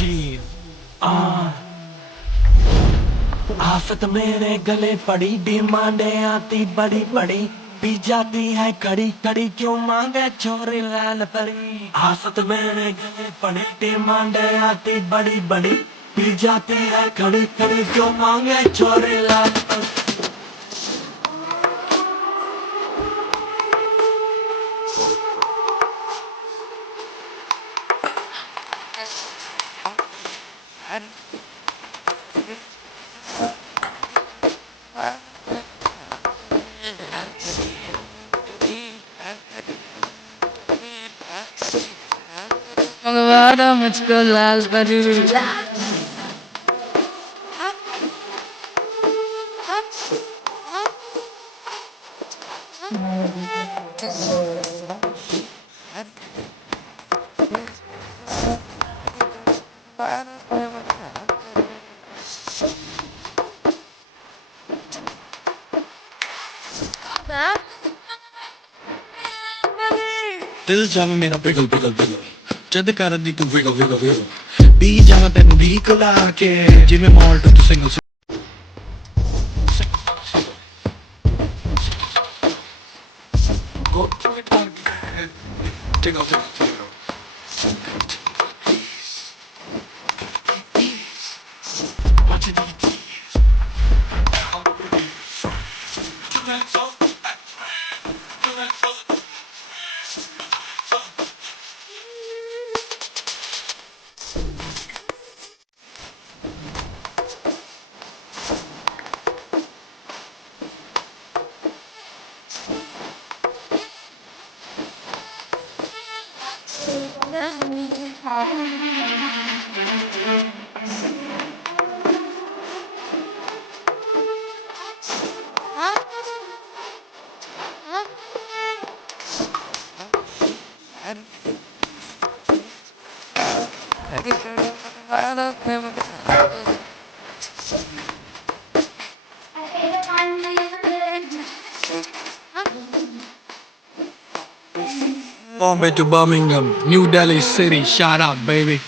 जी आ आफत मेरे गले पड़ी, डिमांडें आती बड़ी बड़ी, पी जाती है खड़ी खड़ी, क्यों मांगे छोरी लाल परी। आफत मेरे गले पड़ी, डिमांडें आती बड़ी बड़ी, पी जाती है खड़ी खड़ी, क्यों मांगे छोरी लाल परी। Magavada muchko lal baru. दिल जावे मेरा पिघल पिघल पिघल, जद कर दी तू विगल विगल विगल, पी जावा तेनू ढीक ला के, जिवें मॉल्ट तू single go to it again. Tickle, tickle, tickle. What you need? How do you need? Do that so. Do that so. Bombay to Birmingham, New Delhi City, shout out, baby.